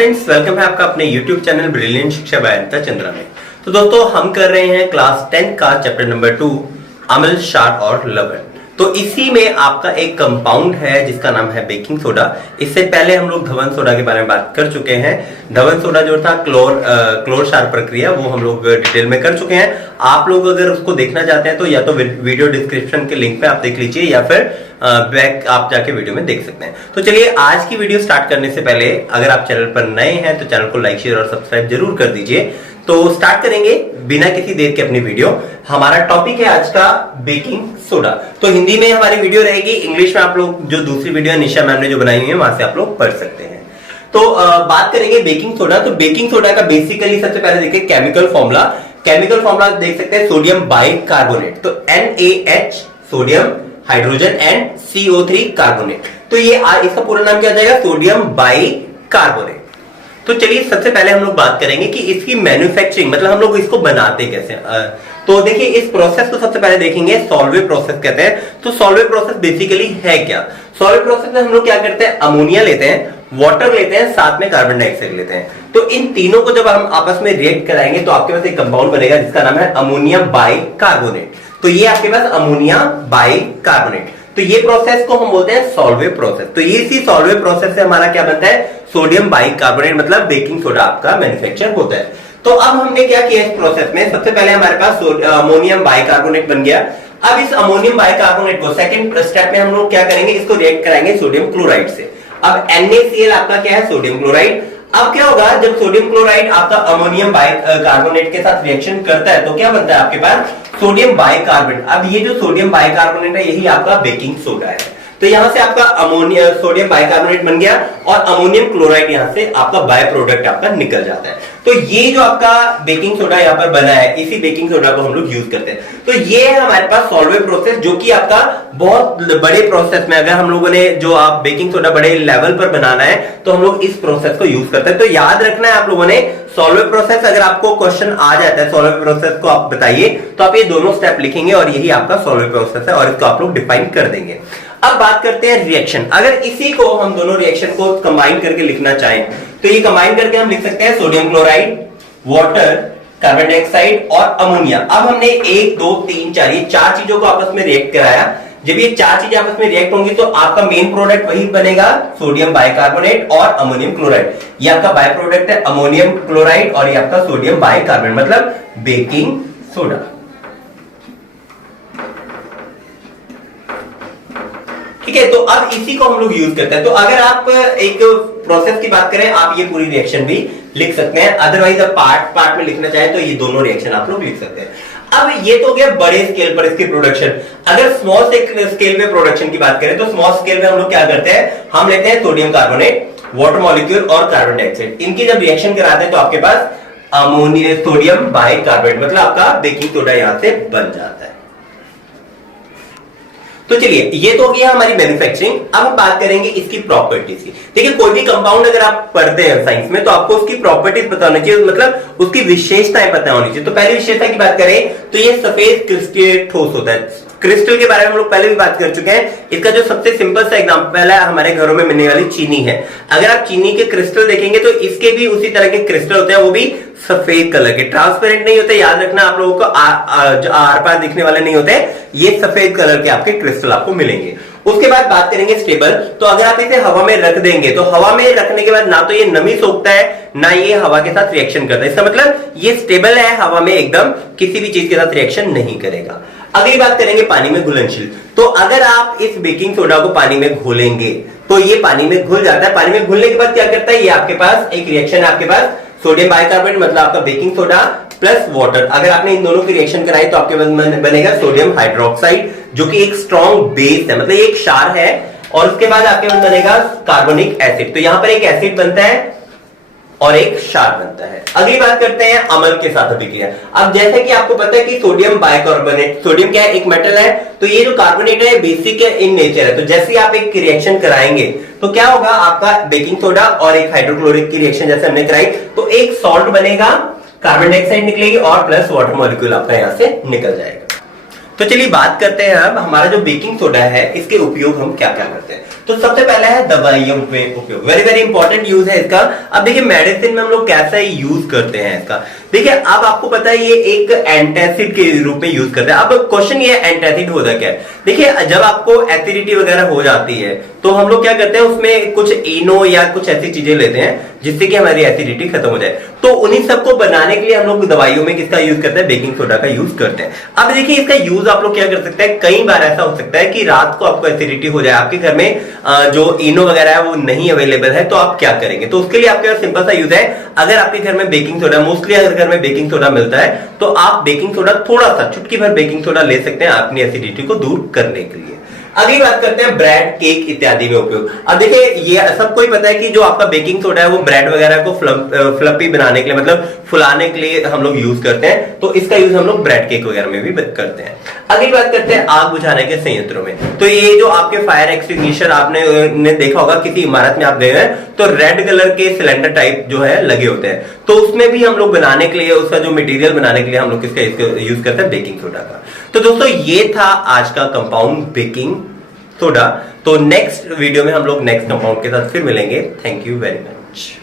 Friends, welcome है आपका अपने YouTube चैनल ब्रिलियंट शिक्षा बाय अनिता चंद्रा में। तो दोस्तों, हम कर रहे हैं क्लास 10 का चैप्टर नंबर 2 अम्ल, क्षार और लवण। तो इसी में आपका एक कंपाउंड है जिसका नाम है बेकिंग सोडा। इससे पहले हम लोग धवन सोडा के बारे में बात कर चुके हैं। धवन सोडा जो था क्लोर क्षार प्रक्रिया, वो हम लोग डिटेल में कर चुके हैं। आप लोग अगर उसको देखना चाहते हैं तो या तो वीडियो डिस्क्रिप्शन के लिंक पे आप देख लीजिए या फिर बैक आप जाके वीडियो में देख सकते हैं। तो चलिए, आज की वीडियो स्टार्ट करने से पहले अगर आप चैनल पर नए हैं तो चैनल को लाइक, शेयर और सब्सक्राइब जरूर कर दीजिए। तो स्टार्ट करेंगे बिना किसी देर के अपनी वीडियो। हमारा टॉपिक है आज का बेकिंग सोडा। तो हिंदी में हमारी वीडियो रहेगी, इंग्लिश में आप लोग जो दूसरी वीडियो निशा मैम ने जो बनाई हुई है वहां से आप लोग पढ़ सकते हैं। तो बात करेंगे बेकिंग सोडा। तो बेकिंग सोडा का बेसिकली सबसे पहले देखिए केमिकल फॉर्मूला देख सकते हैं, सोडियम बाइकार्बोनेट। तो NaH sodium hydrogen and CO3 carbonate. तो ये इसका पूरा नाम क्या आ जाएगा? Sodium bicarbonate. तो चलिए, सबसे पहले हम लोग बात करेंगे कि इसकी मैन्युफैक्चरिंग, मतलब हम लोग इसको बनाते कैसे। तो देखिए, इस प्रोसेस को सबसे पहले देखेंगे, सॉल्वे प्रोसेस कहते हैं। तो सॉल्वे प्रोसेस बेसिकली है क्या? सॉल्वे प्रोसेस में हम लोग क्या करते हैं, अमोनिया लेते हैं, वाटर लेते हैं, साथ में कार्बन डाइऑक्साइड लेते हैं। तो इन तीनों को जब हम आपस में रिएक्ट कराएंगे तो आपके पास एक कंपाउंड बनेगा जिसका नाम है अमोनियम बाइकार्बोनेट। तो ये आपके पास अमोनिया बाइकार्बोनेट। तो ये प्रोसेस को हम बोलते हैं सॉल्वे प्रोसेस। तो ये इसी सॉल्वे प्रोसेस से हमारा क्या बनता है? सोडियम बाइकार्बोनेट, मतलब बेकिंग सोडा आपका मैन्युफैक्चर होता है। तो अब हमने क्या किया इस प्रोसेस में, सबसे पहले हमारे पास अमोनियम बाइकार्बोनेट बन गया। अब इस अमोनियम बाइकार्बोनेट को सेकंड स्टेप में हम लोग क्या करेंगे, इसको रिएक्ट कराएंगे सोडियम क्लोराइड से। अब NaCl आपका क्या है? Sodium chloride. अब क्या होगा, जब सोडियम क्लोराइड आपका अमोनियम बाइकार्बोनेट के साथ रिएक्शन करता है तो क्या बनता है आपके पास? Sodium bicarbonate. अब ये जो सोडियम बाइकार्बोनेट है यही आपका बेकिंग सोडा है। तो यहां से आपका सोडियम बाइकार्बोनेट बन गया और अमोनियम क्लोराइड यहां से आपका बाय प्रोडक्ट आपका निकल जाता है। तो ये जो आपका बेकिंग सोडा यहां पर बना है, इसी बेकिंग सोडा को हम लोग यूज करते हैं। तो ये है हमारे पास सॉल्वे प्रोसेस, जो कि आपका बहुत बड़े प्रोसेस में, अगर हम लोगों ने जो आप बेकिंग सोडा बड़े लेवल पर बनाना है तो हम लोग इस प्रोसेस को यूज करते हैं। तो याद रखना है आप लोगों ने, सॉल्वे प्रोसेस अगर आपको क्वेश्चन आ जाता है, सॉल्वे प्रोसेस को आप बताइए, तो आप ये दोनों स्टेप लिखेंगे और यही आपका सॉल्वे प्रोसेस है और इसको आप लोग डिफाइन कर देंगे। अब बात करते हैं रिएक्शन। अगर इसी को हम दोनों रिएक्शन को कंबाइन करके लिखना चाहें तो ये कंबाइन करके हम लिख सकते हैं sodium chloride, water, carbon dioxide और अमोनिया। अब हमने 1 2 3 4 ये 4 चीजों को आपस में रिएक्ट कराया। जब ये 4 चीजें आपस में रिएक्ट होंगी तो आपका मेन प्रोडक्ट वही बनेगा, सोडियम बाइकार्बोनेट और अमोनियम क्लोराइड। ये आपका बाय प्रोडक्ट है अमोनियम क्लोराइड और ये आपका सोडियम बाइकार्बोनेट, मतलब बेकिंग सोडा। ठीक है, तो अब इसी को हम लोग यूज करते हैं। तो अगर आप एक प्रोसेस की बात करें, आप ये पूरी रिएक्शन भी लिख सकते हैं। अदरवाइज आप पार्ट में लिखना चाहे तो ये दोनों रिएक्शन आप लोग लिख सकते हैं। अब ये तो गया बड़े स्केल पर इसकी प्रोडक्शन। अगर स्मॉल स्केल में प्रोडक्शन की बात करें तो स्मॉल स्केल में हम लोग क्या करते हैं, हम लेते हैं सोडियम कार्बोनेट, वाटर मॉलिक्यूल और कार्बन डाइऑक्साइड। इनकी जब रिएक्शन कराते हैं तो आपके पास अमोनिया सोडियम बाइकार्बोनेट, मतलब आपका बेकिंग सोडा यहां से बन जाता है। तो चलिए, ये तो हो गया हमारी मैन्युफैक्चरिंग। अब हम बात करेंगे इसकी प्रॉपर्टीज की। देखिए, कोई भी कंपाउंड अगर आप पढ़ते हैं साइंस में तो आपको उसकी प्रॉपर्टीज पता होनी चाहिए, मतलब उसकी विशेषताएं पता होनी चाहिए। तो पहली विशेषता की बात करें तो ये सफेद क्रिस्टल ठोस होता है। क्रिस्टल के बारे में हम लोग पहले भी बात कर चुके हैं। इसका जो सबसे सिंपल सा एग्जांपल है हमारे घरों में मिलने वाली चीनी है। अगर आप चीनी के क्रिस्टल देखेंगे तो इसके भी उसी तरह के क्रिस्टल होते हैं, वो भी सफेद कलर के, ट्रांसपेरेंट नहीं होते। याद रखना, आप लोगों को आर पार दिखने वाले नहीं होते, ये सफेद कलर के आपके क्रिस्टल आपको मिलेंगे। उसके बाद बात करेंगे स्टेबल। तो अगर आप इसे हवा में रख देंगे तो हवा में रखने के बाद ना तो ये नमी सोखता है ना ये हवा के साथ रिएक्शन करता है। इसका मतलब ये स्टेबल है, हवा में एकदम किसी भी चीज के साथ रिएक्शन नहीं करेगा। अगली बात करेंगे पानी में घुलनशील। तो अगर आप इस बेकिंग सोडा को पानी में घोलेंगे तो ये पानी में घुल जाता है। पानी में घुलने के बाद क्या करता है, ये आपके पास एक रिएक्शन है, आपके पास सोडियम बाइकार्बोनेट मतलब आपका बेकिंग सोडा प्लस वाटर। अगर आपने इन दोनों की रिएक्शन कराई तो आपके पास बनेगा सोडियम हाइड्रोक्साइड, जो कि एक स्ट्रॉन्ग बेस है, मतलब एक क्षार है। और उसके बाद आपके पास बनेगा कार्बोनिक एसिड। तो यहां पर एक एसिड बनता है और एक क्षार बनता है। अगली बात करते हैं अम्ल के साथ अभिक्रिया। अब जैसे कि आपको पता है कि सोडियम बाइकार्बोनेट, सोडियम क्या है, एक मेटल है। तो ये जो कार्बोनेट है बेसिक इन नेचर है। तो जैसे आप एक रिएक्शन कराएंगे तो क्या होगा, आपका बेकिंग सोडा और एक हाइड्रोक्लोरिक की रिएक्शन जैसे हमने कराई तो एक सॉल्ट बनेगा, कार्बन डाइऑक्साइड निकलेगी और प्लस वाटर मॉलिक्यूल आपका यहां से निकल जाएगा। तो चलिए बात करते हैं अब हमारा जो बेकिंग सोडा है इसके उपयोग हम क्या क्या करते हैं। तो सबसे पहला है दवाइयों में उपयोग, वेरी वेरी इंपॉर्टेंट यूज है इसका। अब देखिए मेडिसिन में हम लोग कैसा यूज करते हैं इसका, देखिए अब आपको पता है ये एक एंटासिड के रूप में यूज करते हैं। अब क्वेश्चन ये एंटासिड होता क्या है, देखिए जब आपको एसिडिटी वगैरह हो जाती है तो हम लोग क्या करते हैं उसमें कुछ इनो या कुछ ऐसी चीजें लेते हैं जिससे कि हमारी एसिडिटी खत्म हो जाए। तो उन्हीं सबको बनाने के लिए हम लोग दवाइयों में किसका यूज करते हैं, बेकिंग सोडा का यूज करते हैं। अब देखिए इसका यूज आप लोग क्या कर सकते हैं, कई बार ऐसा हो सकता है कि रात को आपको एसिडिटी हो जाए, आपके घर में जो इनो वगैरह है वो नहीं अवेलेबल है, तो आप क्या करेंगे। तो उसके लिए आपके पास सिंपल सा यूज है, अगर आपके घर में बेकिंग सोडा, मोस्टली अगर घर में बेकिंग सोडा मिलता है तो आप बेकिंग सोडा थोड़ा सा चुटकी भर बेकिंग सोडा ले सकते हैं अपनी एसिडिटी को दूर करने के लिए। अगली बात करते हैं ब्रेड, केक इत्यादि में उपयोग। अब देखिए ये सबको ही पता है कि जो आपका बेकिंग सोडा है वो ब्रेड वगैरह को फ्लफी बनाने के लिए, मतलब फुलाने के लिए हम लोग यूज करते हैं, तो इसका यूज हम लोग ब्रेड केक वगैरह में भी करते हैं। अगली बात करते हैं आग बुझाने के संयंत्रों में। तो ये जो आपके फायर एक्सटिंग्विशर आपने देखा होगा, किसी इमारत में आप गए हैं तो रेड कलर के सिलेंडर टाइप जो है लगे होते हैं, तो उसमें भी हम लोग बनाने के लिए, उसका जो मटेरियल बनाने के लिए हम लोग किसका यूज करते हैं, बेकिंग सोडा का। तो दोस्तों ये था आज का कंपाउंड बेकिंग सोडा। तो नेक्स्ट वीडियो में हम लोग नेक्स्ट कंपाउंड के साथ फिर मिलेंगे। Thank you very much.